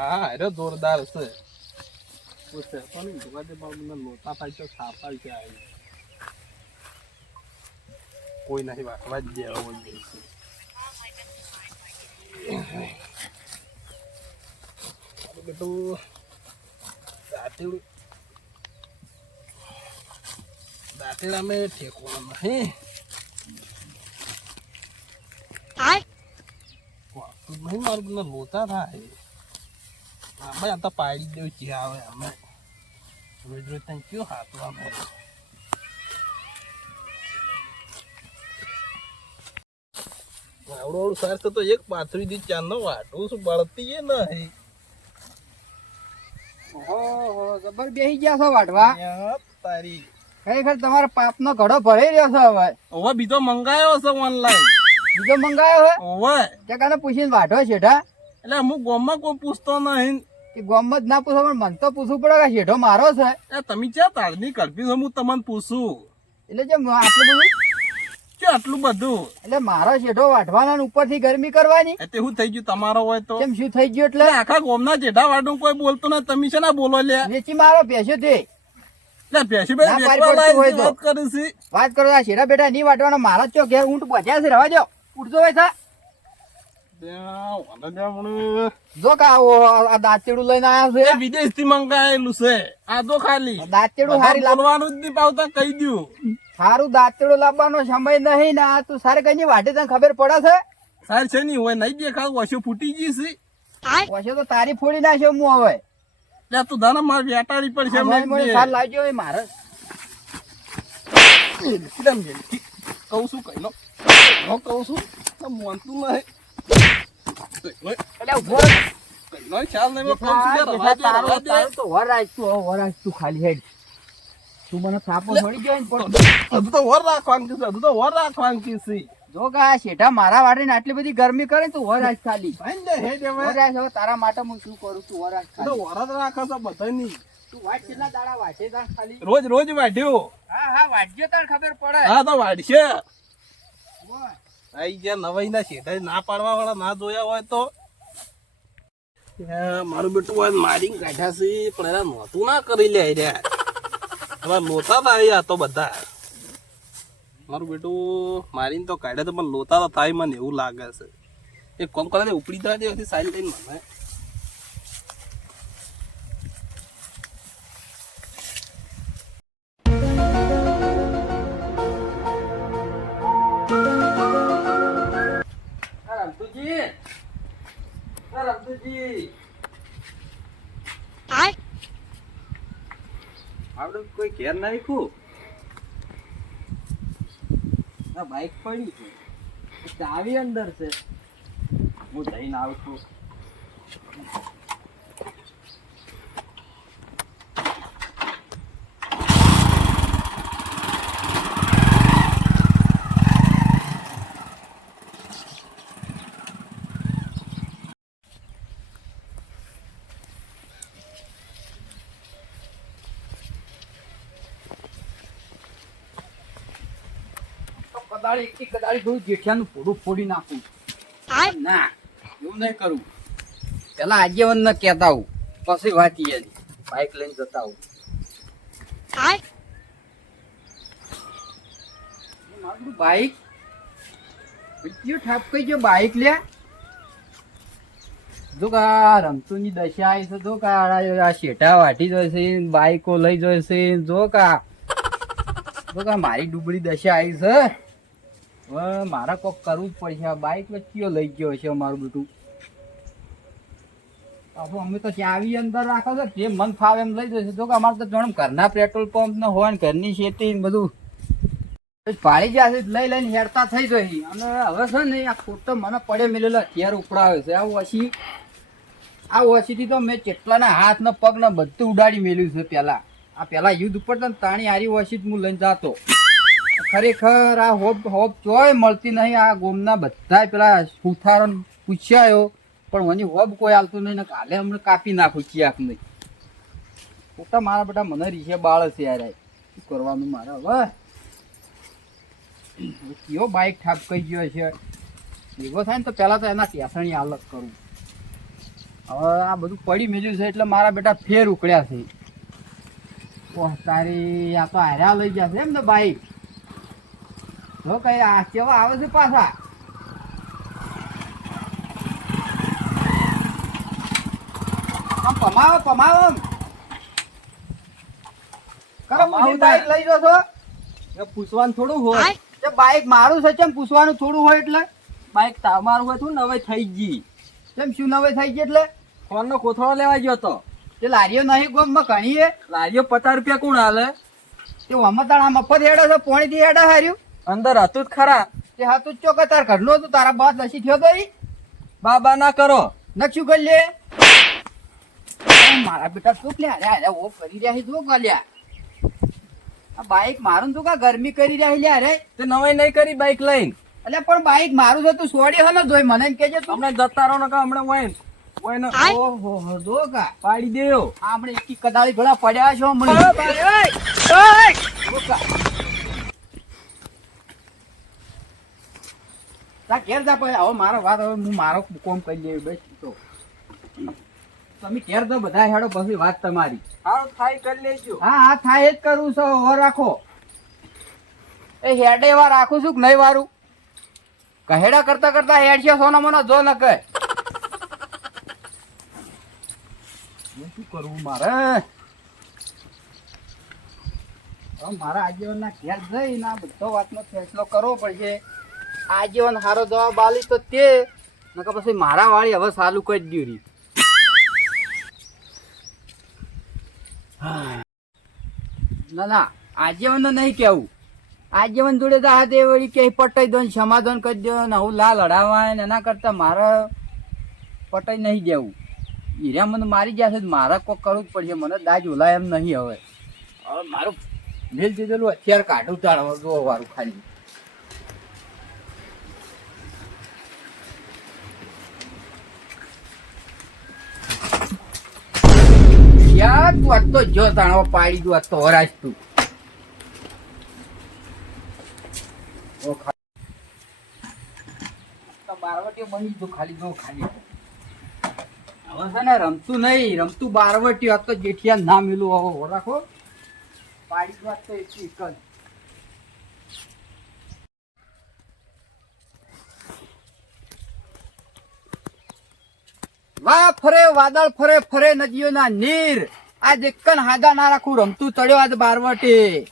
હા અરે જોરદાર છે પૂછે પણ જોવા દે બાબુ મને લોટા થાય તો છાપા છે આવી કોઈ નહીં વાંચવા જ દેવા હોય છે બધું દાંતેડું દાંતેડા મેં ઠેકવાના હે. વાતું નહીં મારું પેલા લોચા થાય. અમે આ તો પાડી દેવું છે આવે અમે રોજ રોજ ત્યાં કયો હાથું અમે આવડો આવડું સાર તો એક પાથરી દી ચાંદનો વાટું શું બળતી એ નહીં જબર બેહી ગયા છો વાટવા તારી ખરેખર તમારા પાપનો ઘડો ભરાઈ રહ્યો છે હવે હવે બીજો મંગાયો છે ઓનલાઈન બીજો મંગાયો હોય હવે ત્યાં કાને પૂછીને વાઢો શેઠા એટલે હું ગોમમાં કોઈ પૂછતો નહીં. કે જ ના પૂછો પણ મને તો પૂછવું પડે કે શેઠો મારો છે. એ તમે ક્યાં તાળની છો? હું તમને પૂછું. એટલે જે આટલું બધું? કે આટલું બધું? એટલે મારો શેઠો વાઢવાના ઉપરથી ગરમી કરવાની? તે શું થઈ ગયું તમારો હોય તો. કેમ શું થઈ ગયું એટલે? આખા ગોમના જેઠા વાડું કોઈ બોલતું ના તમે છે ના બોલો લે વેચી મારો પેશો તે. વાત કરી છે. વાત કરો આ શેઠા બેટા નહીં વાટવાના મારા ચો ઘેર ઊંટ પહોંચ્યા છે રવા જો ઉઠજો ભાઈ થા ત્યાં વાંધો નહીં હમણાં. જો કે આ દાંતેડું લઈને આયા એ છે વિદેશથી મંગાયેલું છે. આ તો ખાલી. દાંતેડું હારી બધા જ નહીં પાવતા કહી દ્યું. સારું દાંતેડું લાવવાનો સમય નહીં ને આ તું સારે કઈ વાટે તને ખબર પડે છે? સાર છે નહીં હોય નહીં દેખાવ વસ્તુ ફૂટી ગઈ છે. પછી તો તારી ફોડી નાખ્યો હું હવે. લે તું દાના માર વેટાડી પડશે મને સાલ એ મારે કહું છું કઈ નો. કહું છું. મોનતું નહીં છોડી ગયો ને મારા આટલી બધી ગરમી કરે તું વર રાખ ખાલી તારા માટે હું શું કરું તું વર રાખ ખાલી વરદ રાખો છો બધાની રોજ રોજ વાઢ્યો. હા હા વાઢ્યો તાર ખબર પડે. હા તો વાઢશે. આઈ જ્યાં નવાઈ ના શેઠા ના પાડવા વાળા ના જોયા હોય તો. મારું બેટું હોય મારી કાઢ્યા છે, પણ એના નહોતું ના કરી લે રહ્યા હવે લોતા થાય તો બધા. મારું બેટું મારીને તો કાઢ્યા તો પણ લોતા તો થાય મને એવું લાગે છે. એક કોમ કરે ઉપડી જાય સારી લઈને મને રમતુજી આપણે કોઈ ઘેર નાખ્યું આ બાઈક પડી છે. ચાવી અંદર છે. હું જઈને આવું છું. કદાળી એક કદાળી થોડું જેઠિયાનું પૂરું ફોડી નાખું. ના એવું નહીં કરું. પેલા આગેવન ને કહેતા હું પછી વાંચીએ. બાઈક લઈને જતા હું? મારું બાઈક? ગયો લે. જો કા રમતુની દશા આવી છે જો કે આ શેઠા વાટી જશે બાઈકો લઈ જશે જો કા જો કે મારી ડૂબળી દશા આવી છે. મારે કોક કરવું જ પડશે. આ બાઈક વચ્ચે લઈ ગયો છે અમારું બેટું પાછું અમે તો ચાવી અંદર રાખો છો, જે મન ફાવે એમ લઈ જશે. જો કે અમારે તો જાણે ઘરના પેટ્રોલ પંપ ને હોય ને ઘરની શેતી ને બધું. પાડી જશે લઈ લઈને હેરતા થઈ જઈ અને હવે છે ને, આ ખોટો મને પડે મેલેલો હથિયાર ઉપડાવે છે. આ ઓછી આ ઓછીથી તો મેં કેટલાના હાથ ને પગ ને બધું ઉડાડી મેલ્યું છે પેલા આ પેલા યુદ્ધ ઉપર તો તાણી હારી ઓછી હું લઈને જાતો. ખરેખર આ હોપ હોપ ચોય મળતી નહીં. આ ગોમના બધા પેલા સુથારો પૂછ્યા પૂછ્યાયો, પણ મને હોબ કોઈ હાલતું નહીં કાલે અમને કાપી નાખું ક્યાંક નહીં ખોટા મારા બેટા મને રીસે બાળ છે યાર શું કરવાનું મારે હવે? કયો બાઈક ઠાપ કહી ગયો છે? એવો થાય ને તો પહેલાં તો એના ટેસણી અલગ કરું. હવે આ બધું પડી મેલ્યું છે એટલે મારા બેટા ફેર ઉકળ્યા છે. ઓહ, તારી આ તો હાર્યા લઈ જશે એમ ને બાઈક? જો કઈ આ કેવા આવે છે પાછા? પમાવો પમાવો લઈ જો છો. એ પૂછવાનું થોડું હોય. તે બાઈક મારું છે કેમ પૂછવાનું થોડું હોય એટલે? બાઈક તમારું હોય થોડું નવાઈ થઈ ગઈ. કેમ શું નવે થઈ ગઈ એટલે? ફોનનો કોથળો લેવા ગયો તો. તે લારીઓ નહીં ગોમમાં ઘણી હે લારીઓ પચાસ રૂપિયા કોણ હાલે? તે મફત હેડે છે પોણી થી હેડા હાર્યું. અંદર હતું જ ખરા તે હાતું જ ચોકે તાર ઘરનો હતું તારા બાદ નસી થયો ગઈ બાબા ના કરો. નક્ષું કરી લે. મારા બેટા શું લે. અરે ઓ કરી રહ્યા જો ગલ્યા. આ બાઈક મારું તું કા ગરમી કરી રહ્યા લ્યા લે અરે? તે નવાઈ નહીં કરી બાઈક લઈને. એટલે પણ બાઈક મારું છે તું છોડી હે ને જોઈ મને કેજે તું. હમણાં જતા રહો ને કા હમણાં વહીન વહીન ઓહો હદો કા. પાડી દેયો આપણે એકી કદાળી ઘોડા પડ્યા છો મને ઓય ઓય. ઓય! જો કા. તા ઘેર જા પછી. હવે મારો વાત હવે હું મારો કોમ કરી લેવી બસ. તો. તમે ઘેર તો બધા હેડો પછી વાત તમારી. હા થાય કરી લેજો. હા હા થાય જ કરું છું હો રાખો. એ હેડે એવા રાખું છું કે નહીં વારું? કહેડા કરતા કરતા હેડ છે સોના મોના જો ન કહે શું કરવું મારે? હવે મારા આજીવનના ઘેર જઈને આ બધો વાતનો ફેસલો કરવો પડશે. આજીવન સારો જવાબ આલી તો તે. નકર પછી મારા વાળી હવે સાલું કરી દ્યું રી. ના ના આજીવન નહીં કેવું. આજીવન જોડે તો હાથે વળી કે પટાઈ દો સમાધાન કરી દો ને હું લા લડાવાય ને એના કરતા મારે પટાઈ નહીં દેવું. હીરા મને મારી ગયા છે મારે કોક કરવું જ પડશે. મને દાજ ઓલાય એમ નહીં હવે. હવે મારું મેલ દીધેલું હથિયાર કાઢું તાળ વાળું ખાલી. યાર તું તો જો તાણો પાડી દઉં તો હરાજ તું. આ વાહ, ફરે, વાદળ ફરે ફરે નદીઓના નીર. આજ એકન હાદા ના રાખું, રમતું ચડ્યો આજ બારવટે.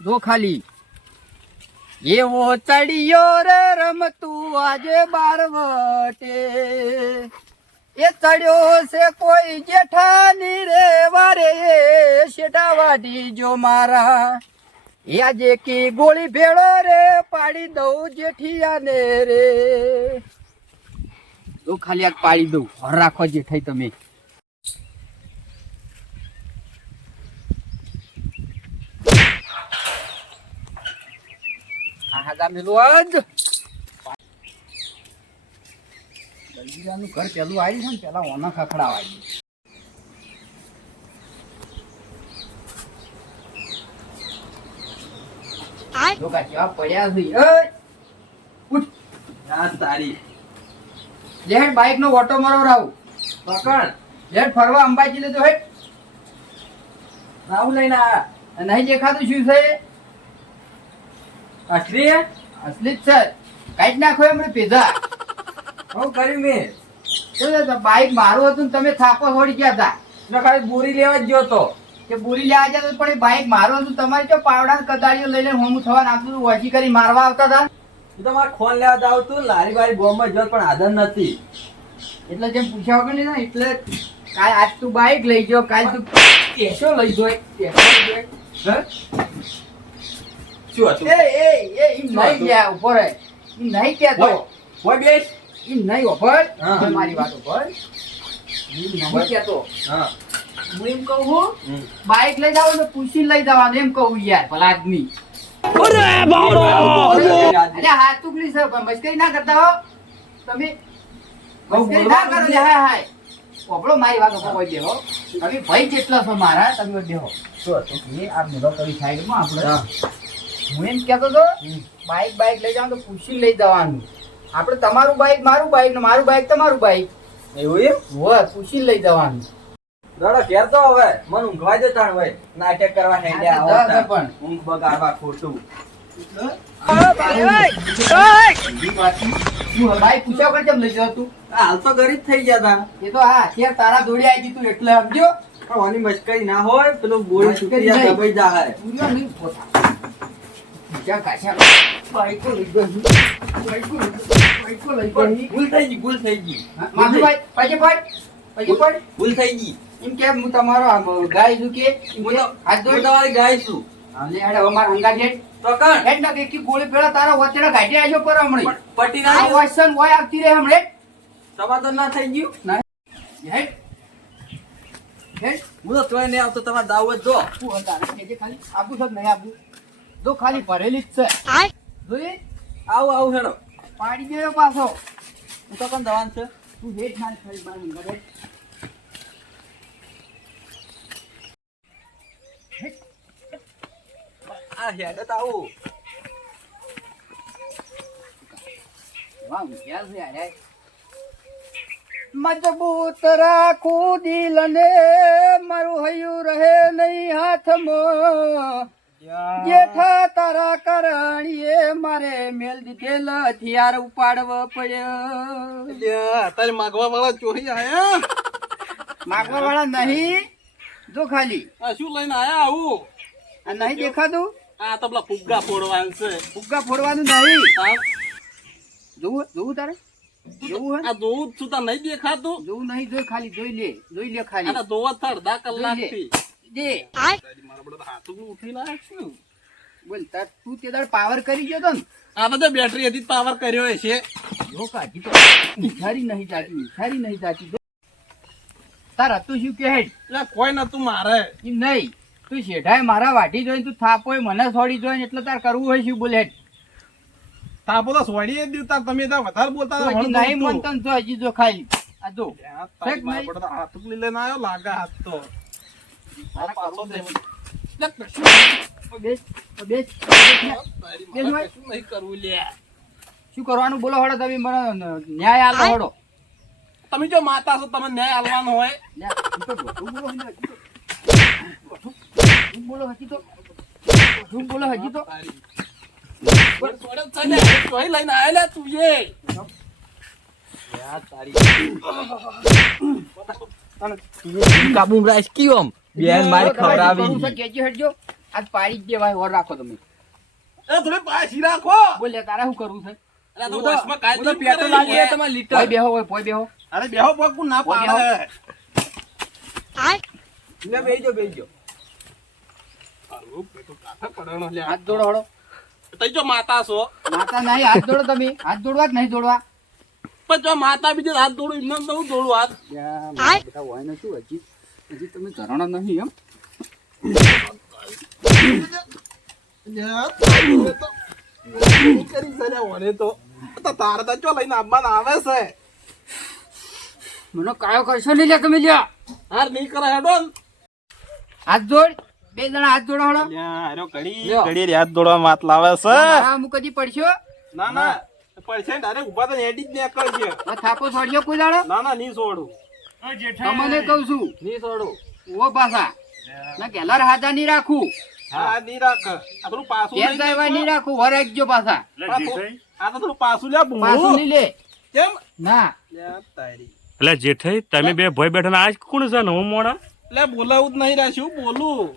જો ખાલી. એવો ચડિયો રે રમતું આજે બારવટે. એ ચડ્યો છે કોઈ જેઠાની રે વારે. શેઠા વાઢી જો મારા. એ આજે કી ગોળી ભેળો રે, પાડી દઉં જેઠિયાને રે. જો ખાલી આગ પાડી દઉં. ઘર રાખો જેઠાઈ તમે. આ મિલવાજ બલજીરાનું ઘર પેલું આવ્યું છે ને પેલા ઓના ખખડા આવ્યું. જો કા પડ્યા છે? ઉઠ. આ તારી. લેડ બાઈક નો ઓટો મારો રાવ પકડ. લેડ ફરવા અંબાજી લેતો હેડ રાહુ લઈને આયા. નહીં દેખાતું શું છે? અઠરી અસલી જ છે કાઢી નાખો એમણે પીધા હું કર્યું મેં તો બાઈક મારું હતું તમે થાપો છોડી ગયા હતા. એટલે ખાલી બોરી લેવા જ ગયો તો. કે બોરી લેવા જતો પણ એ બાઈક મારું હતું તમારે જો પાવડા કદાળીઓ લઈને હું થવા નાખતું હતું વસી કરી મારવા આવતા હતા? એ તો મારે ફોન લેવા આવતું લારી બારી ગોમાં જોત પણ આદર નથી. એટલે જેમ પૂછ્યા વગર ને એટલે કાલ આજ તું બાઈક લઈ ગયો કાલ તું કેશો લઈ જોય કેશો લઈ હે? શું હતું? એ એ એ ઈ નહીં ગયા ઉપર ઈ નહીં કહેતો હોય બેસ. ઈ નહીં ઉપર મારી વાત ઉપર ઈ નહીં કહેતો હા. હું એમ કહું હું બાઇક બાઈક લઈ જાવ તો પૂછી લઈ જવાનું એમ કહું યાર ભલા આદમી અરે હાથ ટુકલી સર મસ્કરી ના કરતા હો. તમે મસ્કરી ના કરો લે હાય હાય. ઓપડો મારી વાત ઉપર કોઈ દેહો તમે ભાઈ જેટલા છો મારા તમે દેહો શું હતું? કે આ મુદ્દો કરી સાઈડમાં આપણે. હા. એમ કહેતો હતો બાઇક બાઇક લઈ જવાનું તો પૂછી લઈ જવાનું. આપણે તમારું બાઈક મારું બાઈક ને મારું બાઈક તમારું બાઈક. એવું એમ? હોય પૂછી લઈ જવાનું. દોડો ઘેર તો હવે મન ઊંઘવા દે તાણ ભાઈ. નાટક કરવા હેડ્યા હા, આવતા. પણ. ઊંઘ બગાડવા ખોટું. તું પૂછ્યા વગર કેમ લઈ જતો તું? હાલ તો ગરીબ થઈ ગયા તા. એ તો હા અત્યારે તારા દોડી આવી ગઈ તું એટલે સમજો પણ મશ્કરી ના હોય પેલું છૂટી નહીં. દબાઈ જાય નહીં. બીજા કે હું તમારો ગાય છું કે હું હાથ હું તમારી ગાય છું અને હેડ હવે મારા જેટ તો કણ હેડ ના કે ગોળી પેલા તારા વચ્ચેના ગાડી આજો પર હમણે પટી ના વસન હોય આવતી રહે હમણે તો ના થઈ ગયું હેડ હેડ હું તો તોય ને આવતો તમારે દાવ જ જો તું હતા ખાલી આપું સબ નહીં આપું? જો ખાલી ભરેલી જ છે. જોઈ? આવું આવું હેડો. પાડી ગયો પાછો. હું તો કોણ દવાન છે? તું હેઠ ખાલી ખાલી બાર હંગા આ હેડે તો આવું. વાહ ક્યાં છે યાર મજબૂત રાખું દિલ ને મારું હૈયું રહે નહીં હાથમાં. જેઠા તારા કરણીએ મારે મેલ દીધેલ હથિયાર ઉપાડવ પડ્યો. તારે માગવા વાળા ચોરી આયા? માગવા વાળા નહીં જો ખાલી. શું લઈને આયા આવું? નહીં દેખાતું? આ તો પેલા ફુગ્ગા ફોડવાનું છે. ફુગ્ગા ફોડવાનું નહીં? જોવું જોવું તારે? જોવું આ જોવું છું નહીં દેખાતું? જોવું નહીં જોઈ ખાલી જોઈ લે જોઈ લે ખાલી. જોવા થાય અડધા કલાકથી. દે. તારી મારા બધા હાથું ઉઠી નાખ્યું બોલ તાર તું તે દાડ પાવર કરી ગયો તો ને? આ બધે બેટરી હતી પાવર કર્યો છે. જો કાઢી તો નિખારી નહીં જાતી નિખારી નહીં જાતી તાર હતું શું કે હેડ એટલે કોઈ નતું મારે. એમ નહીં. તું શેઠાએ મારા વાઢી જોઈને તું થાપોય મને છોડી જોઈને એટલે તાર કરવું હોય શું બોલે? થાપો તો સોડી જ દીધા તમે ત્યાં વધારે બોલતા નહીં મન જો હજી જો ખાલી. આ જો. હાથ તો. શું કરવાનું બોલો હળો તમે મને ન્યાય આલો હળો તમે જો માતા છો તમે ન્યાય આલવાનો હોય બોલો હજી તો. બોલો હજી તો લઈને આવેલા તું એ તારી. કાબુ રાઈસ કીઓમ બેન મારી ખવડાવી આજ પાડી જ દેવાય ઓર રાખો તમે. એ થોડી પાછી રાખો. બોલે તારે શું કરવું છે? અરે તો કાંઈ હું તો લાવીએ યાર. તમારે લીટર. પોય બેહો હોય પોય બેહો. અરે બેહો પગું ના પાડે. આય. લે બેજો બેજો પેટું કાઠા પડવાનો. હાથ જોડો હળો તઈ જો માતા છો. માતા નહીં હાથ જોડો તમે. હાથ જોડવા કે નહીં જોડવા પણ જો માતા બીજે હાથ દોડું એમને હું દોડું હાથ? બધા હોય ને શું હજી? હજી તમે ધરણો નહીં એમ. તો શું કરી છે લ્યા ઓને તો તો તારે તો ચો લઈને આવવાના આવે છે મને કાયો કરશો નહીં લે તમે લ્યા. હાર નહીં કરે હેડો ને. હાથ જોડ. બે જણા હાથ જોડો હળો. લ્યા, હારો ઘડી હાથ દોડવા માત લાવે છે હા અમુક હજી પડશો? ના ના. પડશે ડાયરેક્ટ ઊભા તો હેડી જ નીકળશે આ થાપો છોડ્યો કોઈ દાડો? ના ના નહીં છોડું. તમને કહું છું. નહીં છોડું. ઓ પાછા ના કેલર હાથા નહીં રાખું. હા. નહીં રાખ. થોડું પાછું તેલ લઈ નહીં રાખું? વર પાછા. આ તો- થોડું પાછું લ્યા પાછું નહીં લે. કેમ? ના. એટલે જેઠાઈ તમે બે ભાઈ બેઠા આજ કોણ છે નવું મોડા? એટલે બોલાવું જ નહીં રાખ્યું બોલું.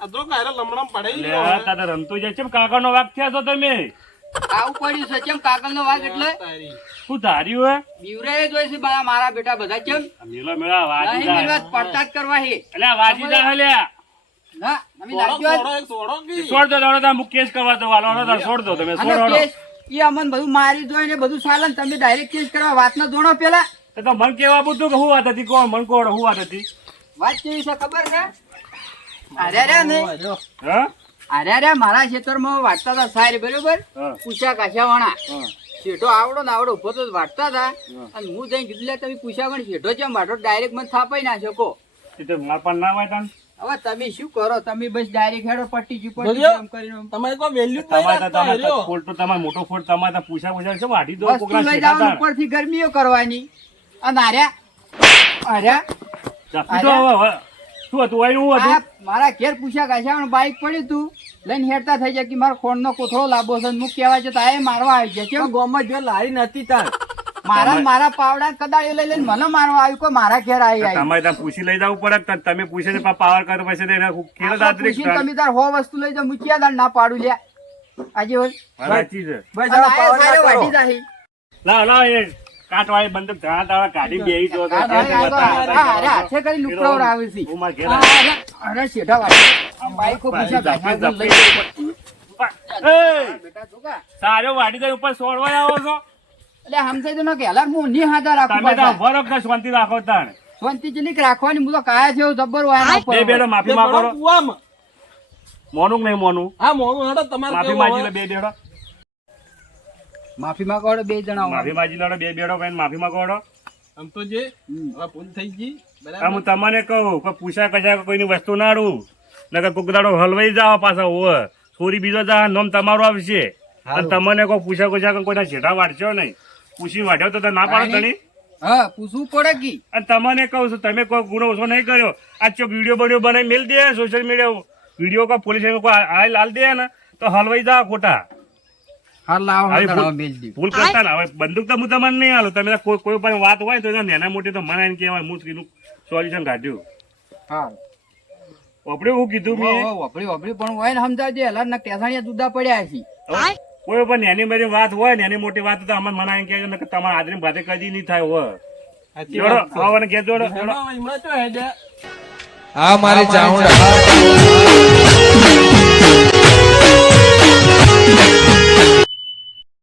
આ તો કાયરો લમણમ રમતો જાય છે કાકા નો વાગ થયા છો તમે. આવું પડ્યું છે. કેમ કાકલ નો વાઘ એટલે? શું ધાર્યું હે? બીવરે જોઈ છે બા મારા બેટા બધા કેમ? આ મેલો વાજી નહીં જાય પડતા જ કરવા હે. એટલે વાજી ના લાગ્યો કી. છોડ દો દોડો તમે કરવા વાલો છોડ દો તમે અને છોડ દો. કેસ ઈ અમન બધું મારી જોઈ ને બધું ચાલે ને તમે ડાયરેક્ટ કેસ કરવા વાત ના જોણો પેલા તો મન કેવા બધું કે હું વાત હતી કોણ? મન કોણ હું વાત હતી? વાત કેવી છે ખબર છે? અરે અરે ને હા? અરે અરે મારા ખેતરમાં વાટતા હતા સાહેબ બરોબર? પૂછા કાશા વાણા શેઠો આવડો ને આવડો ઊભો તો વાટતા હતા. અને હું જઈને કીધું લે તમે પૂછા પણ શેઠો છે વાટો ડાયરેક્ટ મને થાપાઈ ના શકો. એ પણ ના હોય તાન હવે તમે શું કરો? તમે બસ ડાયરેક્ટ હેડો પટ્ટી ચૂપટી. એમ કરીને તમારે કોઈ વેલ્યુ તમારે તો ફોડ તો તમારે મોટો ફોડ તમારે તો પૂછા પૂછા છે વાટી દો કોકરા શેઠા ઉપરથી ગરમીઓ કરવાની. અને આર્યા આર્યા. શું હતું? વાયનું હતું? મારા ઘેર પૂછ્યા કાશા બાઈક પડ્યું તું? લઈને હેડતા થઈ જાય કે મારો ખોણ નો કોથળો લાંબો છે હું કેવા છે આ મારવા આવી જાય. કેમ? ગોમાં જો લારી નથી તાર. મારા ને મારા પાવડા કદાળીઓ લઈ લઈને મને મારવા આવ્યું કોઈ મારા ઘેર આવી આવી. તમારે ત્યાં પૂછી લઈ જવું પડે તમે પૂછે છે પાવર કરો પછી એને કેળો દાદરી તમે તાર હો વસ્તુ લઈ જાવ મૂક્યા દાડ ના પાડું લ્યા. આજે હોય. સાચી છે. ના. લાવ લાવ એ. કાટવાળી બંદૂક ધરા ધડા કાઢી બેહી તો હાથે કરી લુકડાવડ આવે છે હું મારા ઘેર અરે શેઠા વાળી. બાઈકો પૈસા કાશા લઈ બેટા જોકા. સારો વાડી દઈ ઉપર સોળવા આવો છો? એટલે સમજાય તો ન કે હલાર હું ની હાજર રાખું તમે તો પાછા. કે શાંતિ રાખો તાણ. શાંતિ જેટલીક રાખવાની હું તો કાયા છે જબર જબ્બર એના બે બેડો માફી માંગો. મોનું નહીં મોનું. હા મોનું હેડો તમારે માફી માંગી લે બે બેડો. માફી માંગો બે જણા માફી માજી લો બે બેડો કઈ માફી માંગો આમ તો જે હવે ભૂલ થઈ ગઈ બરાબર? હું તમને કહું કે પૂછા કશા કોઈની વસ્તુ ના આડું. નકર કોક દાડો હલવાઈ જાવ પાછા ઓવર છોરી બીજો જા નોમ તમારો આવશે. અને તમને કોઈ પૂછા કશા કોઈના છેડા વાળશો નહીં. પૂછી વાઢ્યો તો ના પાડો તણી હા પૂછવું પડે કે. અને તમને કહું છું તમે કોઈ ગુનો ઓછો નહીં કર્યો. આ ચો વીડિયો બડીયો બનાવી મેલ દે સોશિયલ મીડિયા વીડિયો કોઈ પોલીસ કોઈ આ લાલ દે ને તો હલવાઈ જા ખોટા. ભૂલ તો હું તમને કોઈ પણ વાત હોય મને એમ કહેવાય હું કાઢ્યું. હા. હું કીધું હોય સમજાવજે હલા પડ્યા કોઈ પણ નાની મારી વાત હોય નાની મોટી વાત તો અમને મને એમ કહેવાય ને તમારા હાજરી ભાતે કદી નહીં થાય હોય. હા મારી ચાઉંડા